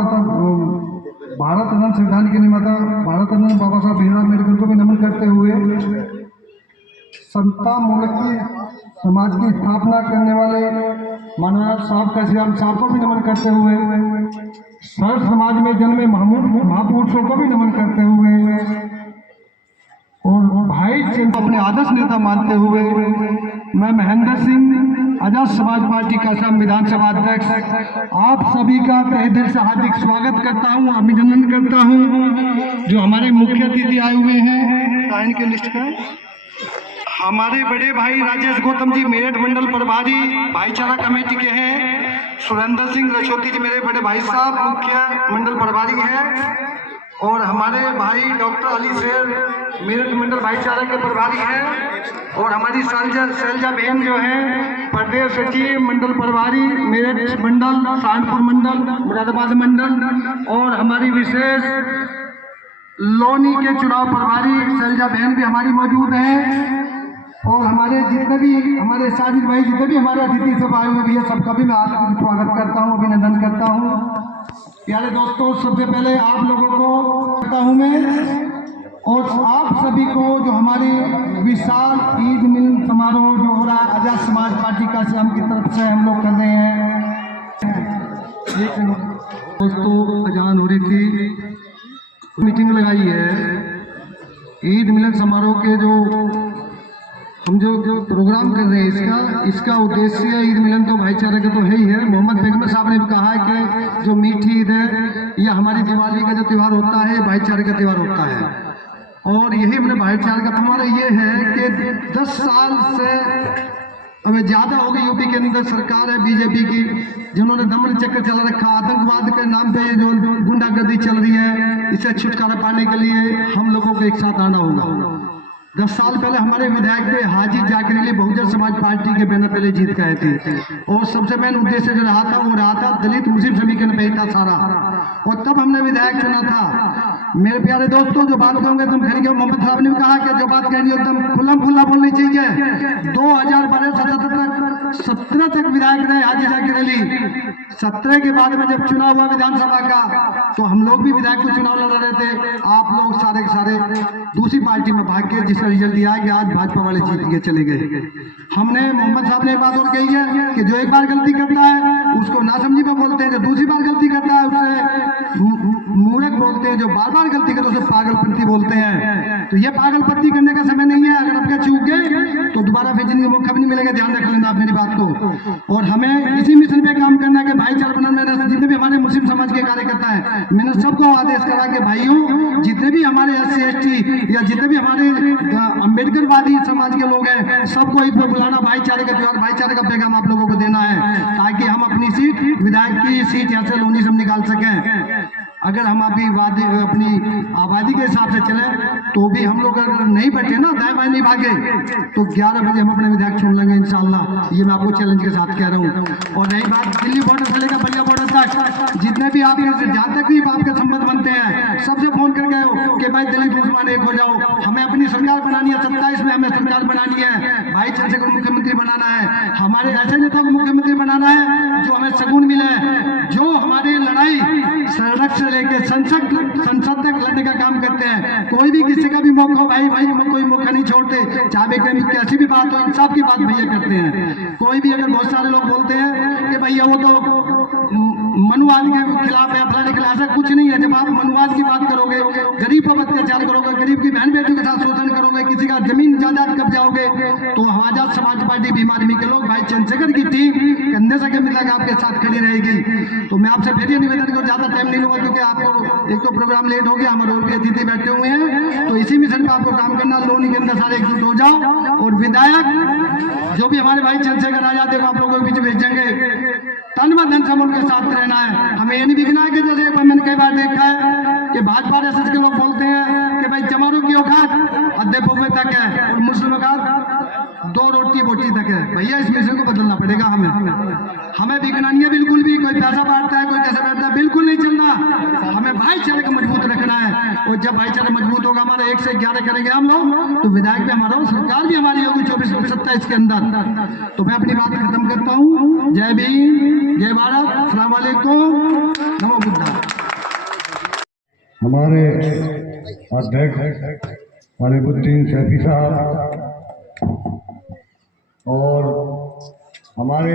तथा भारत रत्न संविधान के निर्माता भारत रत्न बाबा साहब भीमराव अम्बेडकर को भी नमन करते हुए समता मूलक की समाज की स्थापना करने वाले माननीय साहब काशीराम साहब को भी नमन करते हुए सर्व समाज में जन्मे महापुरुषों को भी नमन करते हुए और भाई अपने आदर्श नेता मानते हुए मैं महेंद्र सिंह आजाद समाज पार्टी का विधानसभा अध्यक्ष आप सभी का तहे दिल से हार्दिक स्वागत करता हूं, अभिनंदन करता हूं। जो हमारे मुख्य अतिथि आए हुए हैं इनके लिस्ट का हमारे बड़े भाई राजेश गौतम जी मेरठ मंडल प्रभारी भाईचारा कमेटी के हैं, सुरेंद्र सिंह रचौती जी मेरे बड़े भाई साहब मुख्य मंडल प्रभारी हैं, और हमारे भाई डॉक्टर अली शेर मेरठ मंडल भाईचारा के प्रभारी हैं, और हमारी शैलजा बहन जो है प्रदेश सचिव मंडल प्रभारी मेरठ मंडल, सहारनपुर मंडल, मुरादाबाद मंडल, और हमारी विशेष लोनी के चुनाव प्रभारी शैलजा बहन भी हमारी मौजूद हैं, और हमारे जितने भी हमारे साजिद भाई जितने भी हमारे अतिथि सब आए हुए भैया सबका भी मैं हार्दिक स्वागत करता हूँ, अभिनंदन करता हूँ। प्यारे दोस्तों, सबसे पहले आप लोगों को करता हूँ मैं, और आप सभी को जो हमारे विशाल ईद मिलन समारोह जो हो रहा है आजाद समाज पार्टी का श्याम की तरफ से हम लोग कर रहे हैं। दोस्तों, अजान हो रही थी, मीटिंग लगाई है ईद मिलन समारोह के जो हम जो प्रोग्राम कर रहे हैं इसका उद्देश्य ईद मिलन तो भाईचारे का तो है ही है। मोहम्मद बेगम साहब ने भी कहा है कि जो मीठी ईद है या हमारी दिवाली का जो त्यौहार होता है भाईचारे का त्यौहार होता है, और यही अपने भाईचारे का हमारा ये है कि 10 साल से हमें ज़्यादा हो गई यूपी के अंदर सरकार है बीजेपी की, जिन्होंने दमन चक्कर चला रखा, आतंकवाद के नाम पे जो गुंडागर्दी चल रही है, इसे छुटकारा पाने के लिए हम लोगों को एक साथ आना होगा। 10 साल पहले हमारे विधायक थे हाजी जाकिर अली बहुजन समाज पार्टी के बैनर पहले जीत गए थे, और सबसे मेन उद्देश्य जो रहा था वो रहा था दलित मुस्लिम समीकरण पे था सारा, और तब हमने विधायक चुना था। मेरे प्यारे दोस्तों, जो बात कहोगे तुम खरी के मोहम्मद साहब ने भी कहा कि जो बात कहनी एकदम खुल्लम खुल्ला बोलनी चाहिए। 2017 तक विधायक रहे हाजी जाकिर अली। 17 के बाद में जब चुनाव हुआ विधानसभा का तो हम लोग भी विधायक को चुनाव लड़ रहे थे, आप लोग सारे के सारे दूसरी पार्टी में भाग के जिसका रिजल्ट दिया है कि आज भाजपा वाले जीत के चले गए। हमने मोहम्मद साहब ने एक बात और कही है कि जो एक बार गलती करता है उसको नासमझी में बोलते हैं, जो दूसरी बार गलती करता है उसे मूर्ख बोलते हैं, जो बार बार गलती करते उसे पागलपंती बोलते हैं। तो ये पागलपंती करने का समय नहीं है। अगर आपका चूक गए तो दोबारा फिर जिंदगी में मौका भी नहीं मिलेगा, ध्यान रख लेना आप मेरी बात को। और हमें इसी मिशन पे काम करना है कि भाईचारा बनाना। जितने भी हमारे मुस्लिम समाज के कार्यकर्ता है मैंने सबको आदेश करा कि भाइयों जितने भी हमारे SC ST या जितने भी हमारे अम्बेडकरवादी समाज के लोग हैं सबको ईद पे बुलाना, भाईचारे का त्योहार, भाईचारे का पैगाम आप लोगों को देना है, ताकि हम अपनी सीट विधायक की सीट यहाँ से लोनी से निकाल सकें। अगर हम अभी अपनी आबादी के हिसाब से चले तो भी हम लोग अगर नहीं बैठे ना, दाएं बाएं नहीं भागे, तो 11 बजे हम अपने विधायक चुन लेंगे इंशाल्लाह। ये मैं आपको चैलेंज के साथ कह रहा हूँ। और रही बात दिल्ली बॉर्डर से लेकर बलिया बॉर्डर तक, जितने भी आप जहाँ तक भी आपके संबंध बनते हैं सबसे फोन कर गए हो कि भाई दलित मुसलमान एक हो जाओ, हमें अपनी सरकार बनानी है, 27 में हमें सरकार बनानी है, भाई चंद्र को मुख्यमंत्री बनाना है, हमारे ऐसे नेता को मुख्यमंत्री बनाना है जो हमें सगुन मिले, जो हमारी लड़ाई सड़क से लेके संसद तक लड़ने का काम करते हैं। कोई भी किसी का भी मौका हो भाई कोई मौका नहीं छोड़ते, चाहे कैसी भी बात हो इंसाफ की बात भैया करते हैं। कोई भी अगर बहुत सारे लोग बोलते हैं कि भैया वो तो मनुवाद के खिलाफ है, फलाने के खिलाफ, ऐसा कुछ नहीं है। जब आप मनुवाद की बात करोगे, गरीब पर अत्याचार करोगे, गरीब की बहन बेटियों के साथ शोषण करोगे, किसी का जमीन जायदाद कब्जाओगे, तो आजाद समाज पार्टी भीम आदमी के लोग भाई चंद्रशेखर की टीम कंधे से मिला के आपके साथ खड़ी रहेगी। तो मैं आपसे फिर निवेदन करूँ, ज्यादा टाइम नहीं लूंगा क्योंकि आपको एक तो प्रोग्राम लेट हो गया, हमारे और भी अतिथि बैठे हुए हैं, तो इसी मिशन पर आपको काम करना। लोनी के अंदर सारे एकजुट हो जाओ, और विधायक जो भी हमारे भाई चंद्रशेखर आजाद है आप लोगों के बीच भेजेंगे, तन व धन से उनके साथ रहना है। हमें ये नहीं दिखना है कि जैसे मैंने कई बार देखा है कि भाजपा RSS के लोग बोलते हैं कि भाई चमारों की औकात अध्यापकों तक है और मुस्लिमों का 2 रोटी बोटी तक है। भैया इस मिशन को बदलना पड़ेगा। हमें बिकना नहीं है बिल्कुल भी। कोई पैसा बांटता है, कोई कैसे बैठता है, बिल्कुल नहीं चलना। हमें भाईचारे को मजबूत रखना है, और जब भाईचारा मजबूत होगा, हमारा 1 से 11 करेंगे हम लोग, तो विधायक भी हमारा, सरकार भी हमारी होगी 24-27 के अंदर। तो मैं अपनी बात खत्म करता हूँ। जय भीम, जय भारत, अस्सलाम वालेकुम, नमो बुद्धा। हमारे अध्यक्ष अलीमुद्दीन सैफी साहब और हमारे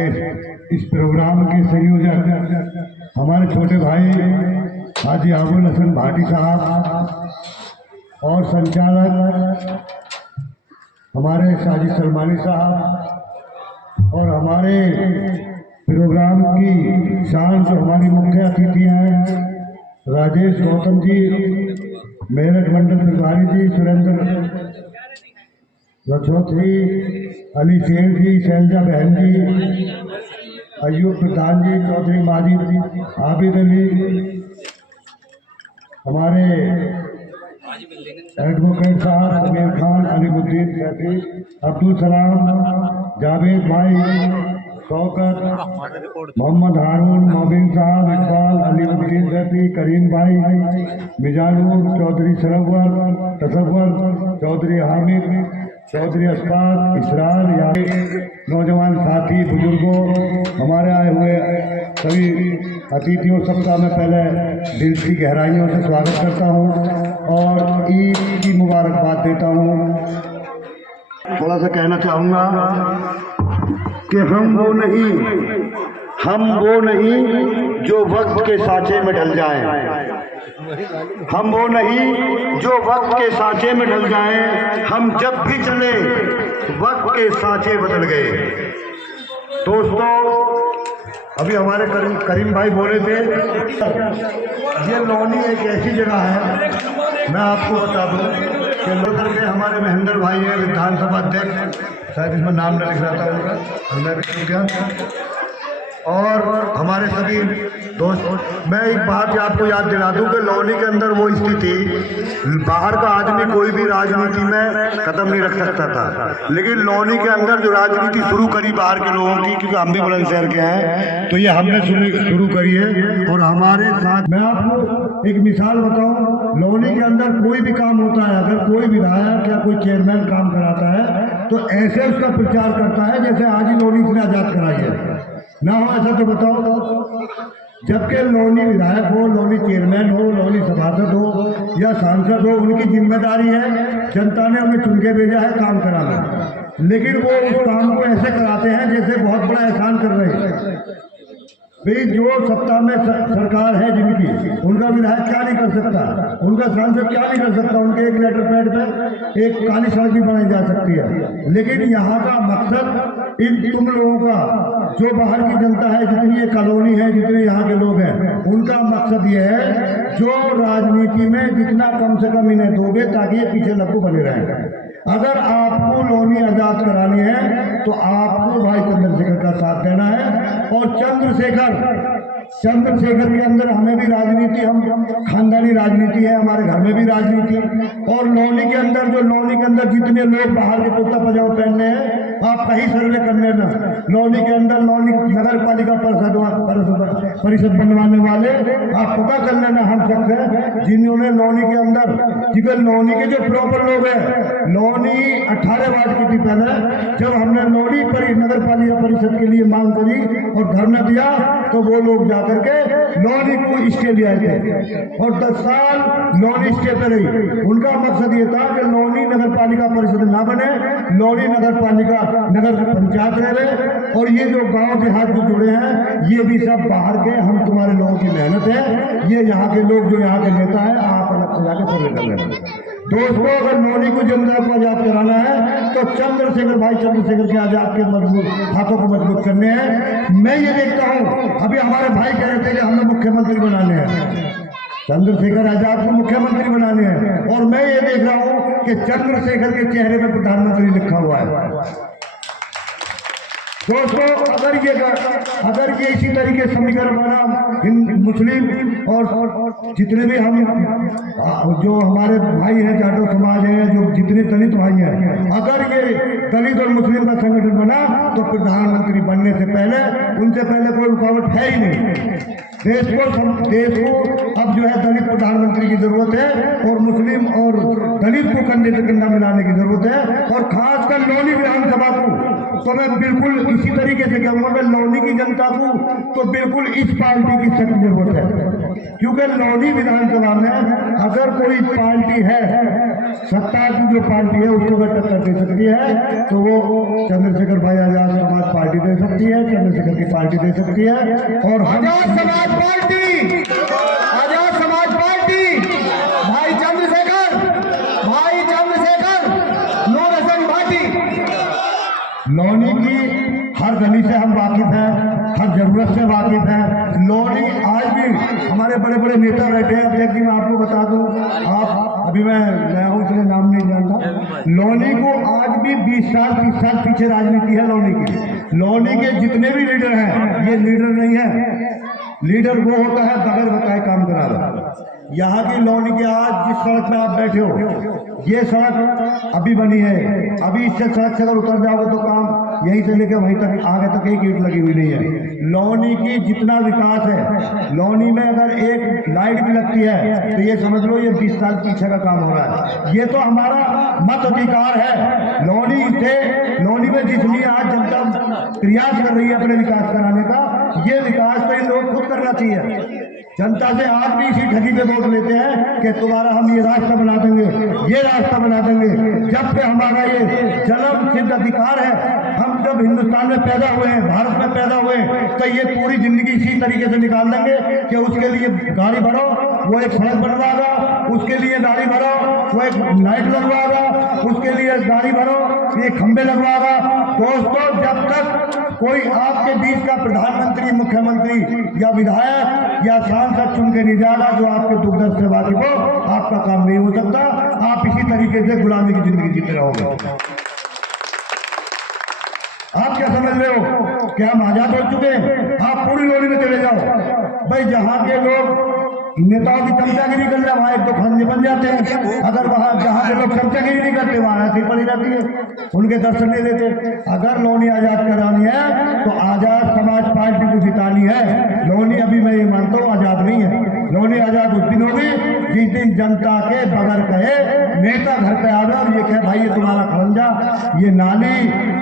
इस प्रोग्राम के संयोजक हमारे छोटे भाई हाजी अबुल हसन भाटी साहब और संचालक हमारे साजिद सलमानी साहब और हमारे प्रोग्राम की शान जो हमारी मुख्य अतिथि हैं राजेश गौतम जी, मेरठ मंडल प्रभारी जी, सुरेंद्र रछोत्री, अली शेर जी, शैलजा बहन जी, अयूब प्रधान जी, चौधरी माजिद, आबिद अली, हमारे एडवोकेट साहब समीर खान, अलीमुद्दीन सैफी, अब्दुल सलाम, जावेद भाई, शौकत, मोहम्मद हारून, मोबिन साहब, इकबाल, अलीमुद्दीन सैफी, करीम भाई, मिजानुर, चौधरी सरवर, तसव्वर, चौधरी हामिद, चौधरी अस्ताद, इसरार, या नौजवान साथी, बुजुर्गों, हमारे आए हुए सभी अतिथियों, सबका मैं पहले दिल की गहराइयों से स्वागत करता हूं और ईद की मुबारकबाद देता हूं। थोड़ा सा कहना चाहूँगा कि हम वो नहीं जो वक्त के सांचे में ढल जाएं, हम वो नहीं जो वक्त के सांचे में ढल जाएं, हम जब भी चले वक्त के सांचे बदल गए। दोस्तों, अभी हमारे करीम भाई बोले थे, ये लोनी एक ऐसी जगह है, मैं आपको बता दूं कि लोधर के हमारे महेंद्र भाई हैं, विधानसभा अध्यक्ष, शायद इसमें नाम न लिख रहा था उनका, मैं भी सुन गया, और हमारे सभी दोस्त। मैं एक बात आपको याद दिला दूं कि लोनी के अंदर वो स्थिति, बाहर का आदमी कोई भी राजनीति में कदम नहीं रख सकता था, लेकिन लोनी के अंदर जो राजनीति शुरू करी बाहर के लोगों की, क्योंकि हम भी बुलंदशहर के हैं, तो ये हमने शुरू करी है। और हमारे साथ मैं आपको एक मिसाल बताऊं, लोनी के अंदर कोई भी काम होता है, अगर कोई विधायक या कोई चेयरमैन काम कराता है तो ऐसे उसका प्रचार करता है जैसे आज ही लोनी से आजाद कराई है ना हो, ऐसा तो बताओ। जबकि लोनी विधायक हो, लोनी चेयरमैन हो, लोनी सभासद हो या सांसद हो, उनकी जिम्मेदारी है, जनता ने उन्हें चुन के भेजा है काम कराना, लेकिन वो उस काम को ऐसे कराते हैं जैसे बहुत बड़ा एहसान कर रहे हैं। भाई जो सत्ता में सरकार है जिनकी, उनका विधायक क्या नहीं कर सकता, उनका सांसद क्या नहीं कर सकता, उनके एक लेटर पैड पे एक काली सड़क भी बनाई जा सकती है। लेकिन यहाँ का मकसद इन तुम लोगों का, जो बाहर की जनता है, जितनी ये कॉलोनी है, जितने यहाँ के लोग हैं, उनका मकसद ये है जो राजनीति में जितना कम से कम इन्हें दोगे ताकि ये पीछे लग्गू बने रहें। अगर आपको लोनी आजाद करानी है तो आपको भाई चंद्रशेखर का साथ देना है। और चंद्रशेखर के अंदर हमें भी राजनीति, हम खानदानी राजनीति है, हमारे घर में भी राजनीति। और लोनी के अंदर जितने लोग बाहर के कुर्ता पजामा पहनने हैं, आप कहीं सर्वे कर लेना, लोनी के अंदर लोनी नगर पालिका परिषद बनवाने वाले आप पता कर लेना, हम शख्स हैं जिन्होंने लोनी के अंदर, क्योंकि लोनी के जो प्रॉपर लोग हैं, लोनी 18 वार्ड की थी पहले, जब हमने लोनी नगर पालिका परिषद के लिए मांग करी और धरना दिया तो वो लोग जाकर के लोनी को स्टे ले आए थे और 10 साल लोनी स्टे पे रही। उनका मकसद ये था कि लोनी नगर पालिका परिषद ना बने, लोनी नगर पालिका नगर पंचायत रहे। और ये जो गांव देहात जो जुड़े हैं, ये भी सब बाहर के, हम तुम्हारे लोगों की मेहनत है, ये यहाँ के लोग जो यहाँ के नेता है, आप अलग से जाके सर्वे कर लेना। दोस्तों, अगर लोनी को जनता को आजाद कराना है तो चंद्रशेखर के आजाद के मजबूत हाथों को मजबूत करने हैं। मैं ये देखता हूँ, अभी हमारे भाई कह रहे थे कि हमें मुख्यमंत्री बनाने हैं, चंद्रशेखर आजाद को मुख्यमंत्री बनाने हैं, और मैं ये देख रहा हूँ कि चंद्रशेखर के चेहरे पर प्रधानमंत्री लिखा हुआ है। दोस्तों, अगर ये इसी तरीके समीकरण बना, मुस्लिम और जितने भी हम जो हमारे भाई हैं, जाटो समाज हैं, जो जितने दलित भाई हैं, अगर ये दलित और मुस्लिम का संगठन बना तो प्रधानमंत्री बनने से पहले, उनसे पहले कोई रुकावट है ही नहीं। देश को अब जो है दलित प्रधानमंत्री की की जरूरत है और मुस्लिम और दलित को कंधे से कंधा मिलाने की जरूरत है। और खासकर लौनी विधानसभा को तो मैं बिल्कुल इसी तरीके से कहूँगा, मैं लौनी की जनता को तो बिल्कुल इस पार्टी की सख्त जरूरत है, क्योंकि लौनी विधानसभा में अगर कोई पार्टी है, सत्ता की जो पार्टी है उसको अगर टक्कर दे सकती है तो वो चंद्रशेखर भाई आजाद समाज पार्टी दे सकती है, चंद्रशेखर की पार्टी दे सकती है। और आजाद समाज पार्टी, आजाद समाज पार्टी, भाई चंद्रशेखर, नूर हसन भाटी। लौनी की हर गली से हम वाकिफ हैं, हर जरूरत से वाकिफ हैं। लौनी आज भी हमारे बड़े बड़े नेता बैठे हैं। अध्यक्ष जी मैं आपको बता दूं, आप अभी मैं नया हूं इसलिए नाम नहीं जानता, लौनी को आज भी 20 साल 30 साल पीछे राजनीति है लौनी की। लौनी के जितने भी लीडर हैं ये लीडर नहीं है, लीडर वो होता है बगैर बताए काम करा रहा। यहाँ की लौनी के आज जिस सड़क में आप बैठे हो, ये सड़क अभी बनी है, अभी इससे सड़क से अगर उतर जाओगे तो काम यहीं से लेकर वहीं तक आगे तक एक ईंट लगी हुई नहीं है। लौनी की जितना विकास है, लौनी में अगर एक लाइट भी लगती है तो ये समझ लो ये 20 साल पीछे का काम हो रहा है। ये तो हमारा मत अधिकार है। लौनी में जितनी आज जनता प्रयास कर रही है अपने विकास कराने का, ये विकास तो इन लोग खुद करना चाहिए। जनता से आज भी इसी ठगी पे वोट लेते हैं कि तुम्हारा हम ये रास्ता बना देंगे, ये रास्ता बना देंगे, जबकि हमारा ये जन्म सिद्ध अधिकार है। हम जब हिंदुस्तान में पैदा हुए हैं, भारत में पैदा हुए हैं, तो ये पूरी जिंदगी इसी तरीके से निकाल देंगे कि उसके लिए गाड़ी भरो, वो एक सड़क बनवाएगा, उसके लिए गाड़ी भरो, वो एक लाइट लगवाएगा, उसके लिए गाड़ी भरो, ये खंबे लगवाएगा। दोस्तों, जब तक कोई आपके बीच का प्रधानमंत्री, मुख्यमंत्री या विधायक या सांसद चुन के नहीं जाएगा जो आपके दुख दर्द से वाकिफ हो, आपका काम नहीं हो सकता। आप इसी तरीके से गुलामी की जिंदगी जीते रहोगे। आप क्या समझ रहे हो कि हम आजाद हो चुके हैं? आप पूरी लोरी में चले जाओ भाई, जहाँ के लोग नेताओं की चमचागिरी कर ले वहाँ एक दो खंजे बन जाते हैं। अगर वहाँ जहाँ के लोग चमचागिरी नहीं करते वहाँ ऐसी पड़ी रहती है, उनके दर्शन नहीं देते। अगर लौनी आजाद करानी है तो आजाद समाज पार्टी को जितानी है। लौनी अभी मैं ये मानता हूँ आजाद नहीं है। लौनी आजाद उस दिन होगी जिस दिन जनता के बगैर कहे नेता घर पे आवे और ये कहे भाई ये तुम्हारा खरंजा, ये नाली,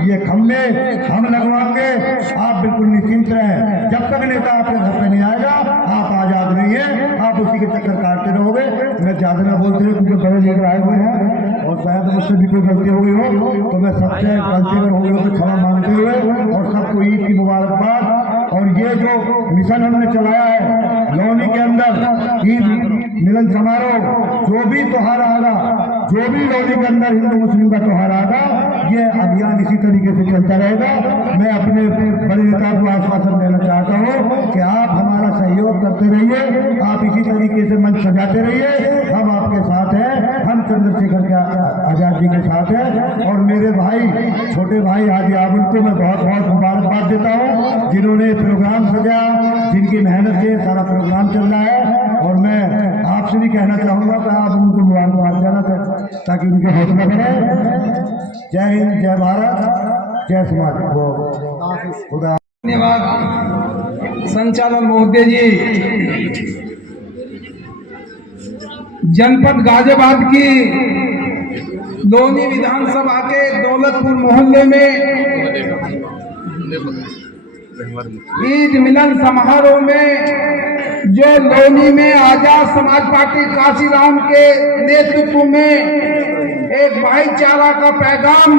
ये खम्भे हम लगवाएंगे, आप बिल्कुल निश्चिंत रहें। जब तक नेता आपके घर पे नहीं आएगा आप आजाद नहीं है, आप उसी के चक्कर काटते रहोगे। मैं ज्यादा ना बोलते हुए क्योंकि बड़े लीडर आए हुए हैं और शायद मुझसे भी कोई गलती हो गई हो तो मैं सबसे गलती अगर हो गई हो तो क्षमा मांगते हुए और सबको ईद की मुबारकबाद। और ये जो मिशन हमने चलाया है लौनी के अंदर ईद मिलन समारोह, जो भी त्योहार आएगा, जो भी लौनी के अंदर हिंदू मुस्लिम का त्योहार आएगा, ये अभियान इसी तरीके से चलता रहेगा। मैं अपने बड़े नेता को आश्वासन देना चाहता हूँ कि आप हमारा सहयोग करते रहिए, आप इसी तरीके से मंच सजाते रहिए, हम आपके साथ हैं, हम चंद्रशेखर के आजाद जी के साथ हैं। और मेरे भाई, छोटे भाई हाजी आबुल को मैं बहुत बहुत मुबारकबाद देता हूँ जिन्होंने प्रोग्राम सजाया, जिनकी मेहनत से सारा प्रोग्राम चल रहा है। और मैं आपसे भी कहना चाहूँगा कि आप उनको मुबारकबाद देना ताकि उनके हौसला बढ़े। जय हिंद, जय भारत, जय समाज। खुदा धन्यवाद संचालक महोदय जी। जनपद गाजियाबाद की लौनी विधानसभा के दौलतपुर मोहल्ले में ईद मिलन समारोह में जो लौनी में आजाद समाज पार्टी काशीराम के नेतृत्व में एक भाईचारा का पैगाम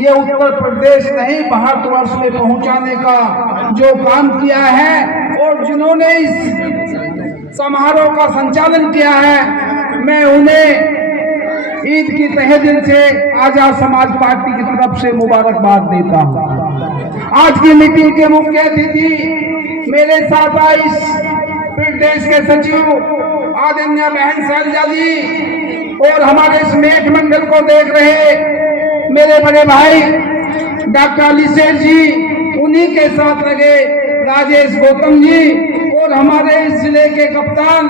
ये उत्तर प्रदेश नहीं भारतवर्ष में पहुंचाने का जो काम किया है और जिन्होंने इस समारोह का संचालन किया है, मैं उन्हें ईद की तहे दिल से आजाद समाज पार्टी की तरफ से मुबारकबाद देता हूं। आज की मीटिंग के मुख्य अतिथि मेरे साथ इस प्रदेश के सचिव आदरणीय बहन शैलजा जी और हमारे इस मेघ मंडल को देख रहे मेरे बड़े भाई डॉक्टर अली शेर जी, उन्हीं के साथ लगे राजेश गौतम जी और हमारे इस जिले के कप्तान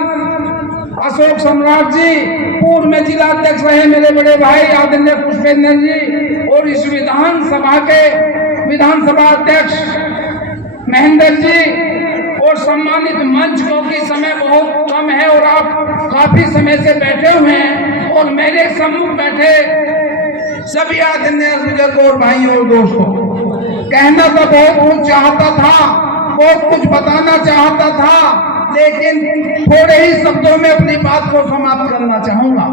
अशोक सम्राट जी, पूर्व में जिला अध्यक्ष रहे मेरे बड़े भाई आदरणीय पुष्पेंद्र जी और इस विधानसभा के विधानसभा अध्यक्ष महेंद्र जी और सम्मानित मंच, क्योंकि समय बहुत कम है और आप काफी समय से बैठे हुए हैं और मेरे सम्मुख बैठे सभी आदरणीय बुजुर्गों और भाइयों और दोस्तों, कहना तो बहुत कुछ चाहता था, बहुत कुछ बताना चाहता था, लेकिन थोड़े ही शब्दों में अपनी बात को समाप्त करना चाहूंगा।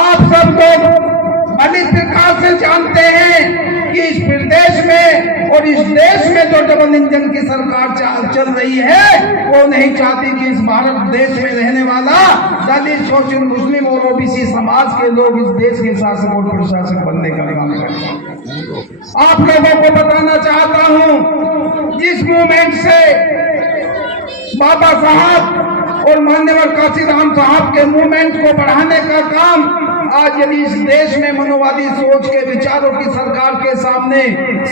आप सब लोग बड़ी प्रकार से जानते हैं कि इस प्रदेश में और इस देश में जो डबल इंजन की सरकार चल रही है, वो नहीं चाहती कि इस भारत देश में रहने वाला दलित, शोषित, मुस्लिम और ओबीसी समाज के लोग इस देश के शासक और प्रशासक बनने का काम करें। आप लोगों को बताना चाहता हूं, जिस मूवमेंट से बाबा साहब और मान्यवर काशीराम साहब के मूवमेंट को बढ़ाने का काम आज यदि इस देश में मनोवादी सोच के विचारों की सरकार के सामने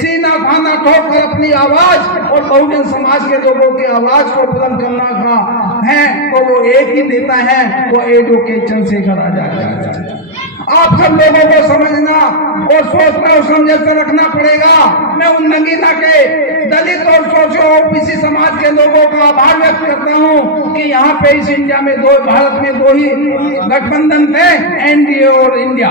सीना थाना ठोक कर अपनी आवाज और बहुजन समाज के लोगों की आवाज को बुलंद करना का है, तो वो एक ही देता है, वो एडवोकेट चंद्रशेखर आजाद है। आप सब लोगों को समझना और सोचना और समझ कर रखना पड़ेगा। मैं उन नगीना के दलित और सोशो ओबीसी समाज के लोगों का आभार व्यक्त करता हूं कि यहाँ पे इस इंडिया में भारत में दो ही गठबंधन थे, एनडीए और इंडिया,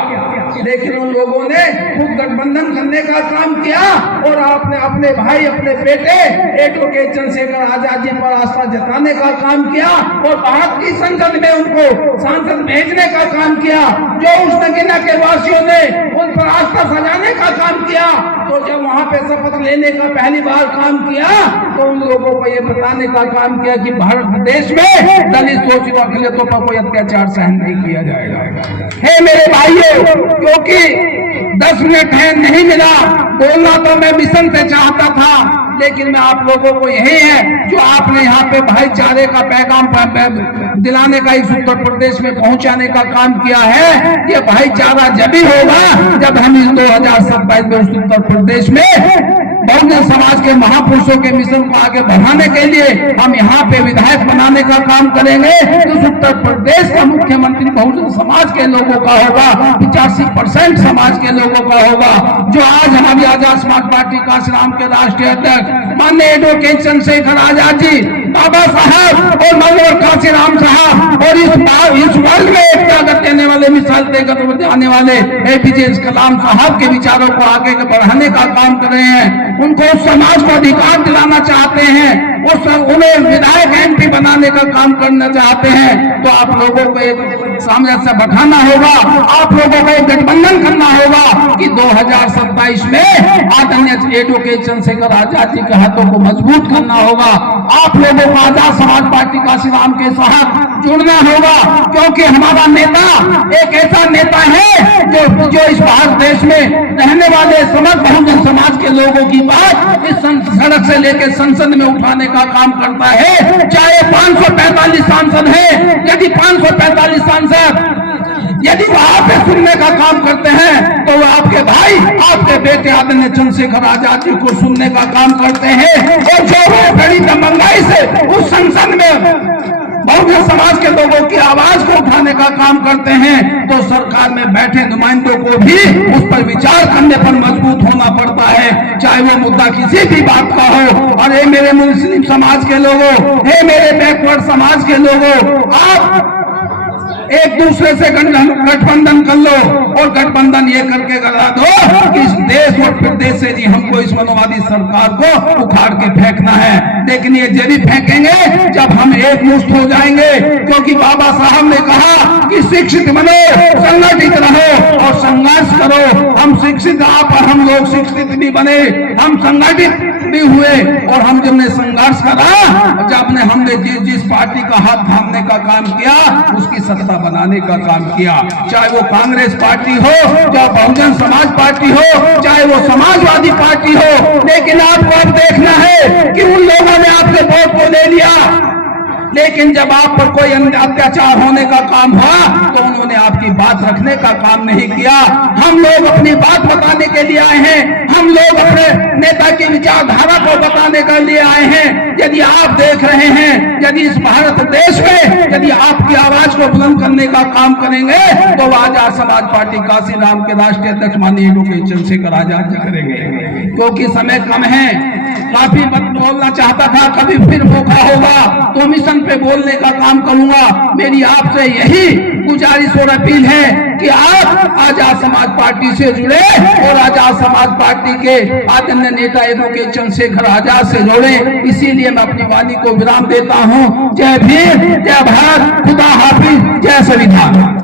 लेकिन उन लोगों ने खूब गठबंधन करने का काम किया और आपने अपने भाई, अपने बेटे एडवोकेट चंद्रशेखर आजाद जी पर आस्था जताने का काम किया और भारत की संसद में उनको सांसद भेजने का काम किया। जो उस नगीना के वासियों ने उन पर आस्था सजाने का काम किया, तो जब वहां पे शपथ लेने का पहली बार काम किया, तो उन लोगों को ये बताने का काम किया कि भारत देश में दलित शोषित और दलितों पर कोई अत्याचार सहन नहीं किया जाएगा। हे मेरे भाइयों, क्योंकि 10 मिनट है, नहीं मिला, बोलना तो मैं मिशन से चाहता था, लेकिन मैं आप लोगों को यही है जो आपने यहाँ पे भाईचारे का पैगाम दिलाने का इस उत्तर प्रदेश में पहुंचाने का काम किया है। ये भाईचारा जब ही होगा जब हम इस 2027 में उस उत्तर प्रदेश में बहुजन समाज के महापुरुषों के मिशन को आगे बढ़ाने के लिए हम यहाँ पे विधायक बनाने का काम करेंगे। इस उत्तर प्रदेश का मुख्यमंत्री बहुजन समाज के लोगों का होगा, 85% समाज के लोगों का होगा। जो आज हमारी आजाद समाज पार्टी काशीराम के राष्ट्रीय अध्यक्ष माननीय एडवोकेट चंद्रशेखर आजाद जी, बाबा साहब और माननीय काशीराम साहब और इस वर्ल्ड में एक ताकत देने वाले, मिसाल देकर आने वाले एपीजे कलाम साहब के विचारों को आगे बढ़ाने का काम कर रहे हैं। उनको उस समाज को अधिकार दिलाना चाहते हैं, उन्हें विधायक एमपी बनाने का काम करना चाहते हैं। तो आप लोगों को एक सामंजस्य बैठाना होगा, आप लोगों को एक गठबंधन करना होगा कि 2027 में आदरणीय एडवोकेट चंद्रशेखर आजाद जी के हाथों को मजबूत करना होगा। आप लोगों को आजाद समाज पार्टी काशीराम के साथ जुड़ना होगा, क्योंकि हमारा नेता एक ऐसा नेता है जो इस भारत देश में रहने वाले समस्त बहुजन समाज के लोगों की बात इस सड़क से लेकर संसद में उठाने का काम करता है। चाहे 545 सांसद हैं, यदि 545 सांसद यदि वहां पे सुनने का काम करते हैं, तो वो आपके भाई, आपके बेटे आदरणीय चंद्रशेखर आजाद जी को सुनने का काम करते हैं। और जो बड़ी दमंगाई से उस संसद में बहुजन समाज के लोगों की आवाज को उठाने का काम करते हैं, तो सरकार में बैठे नुमाइंदों को भी उस पर विचार करने पर मजबूत होना पड़ता है, चाहे वो मुद्दा किसी भी बात का हो। और हे मेरे मुस्लिम समाज के लोगों, हे मेरे बैकवर्ड समाज के लोगों, आप एक दूसरे से गठबंधन कर लो और गठबंधन ये करके करा दो कि इस देश और प्रदेश से जी हमको इस मनोवादी सरकार को उखाड़ के फेंकना है। लेकिन ये जब भी फेंकेंगे जब हम एक मुश्त हो जाएंगे, क्योंकि बाबा साहब ने कहा कि शिक्षित बनो, संगठित रहो और संघर्ष करो। हम शिक्षित, आप और हम लोग शिक्षित भी बने, हम संगठित भी हुए और हम जब ने संघर्ष करा, जब हमने जिस पार्टी का हाथ थामने का काम किया उसकी सत्ता बनाने का काम किया, चाहे वो कांग्रेस पार्टी हो, चाहे बहुजन समाज पार्टी हो, चाहे वो समाजवादी पार्टी हो। लेकिन आपको अब देखना है कि उन लोगों ने आपसे वोट को ले लिया, लेकिन जब आप पर कोई अत्याचार होने का काम हुआ तो उन्होंने आपकी बात रखने का काम नहीं किया। हम लोग अपनी बात बताने के लिए आए हैं, हम लोग अपने नेता की विचारधारा को बताने के लिए आए हैं। यदि आप देख रहे हैं, यदि इस भारत देश में यदि आपकी आवाज को बुलंद करने का काम करेंगे तो आजाद समाज पार्टी काशी राम के राष्ट्रीय अध्यक्ष माननीय एडवोकेट चंद्रशेखर आजाद जी करेंगे। क्योंकि समय कम है, काफी बात बोलना चाहता था, कभी फिर मौका होगा तो मिशन पे बोलने का काम करूंगा। मेरी आपसे यही गुजारिश और अपील है कि आप आजाद समाज पार्टी से जुड़े और आजाद समाज पार्टी के आदरणीय नेता एडवोकेट चंद्रशेखर आजाद से जुड़े। इसीलिए मैं अपनी वाणी को विराम देता हूं। जय भीम, जय भारत, खुदा हाफिज, जय संविधान।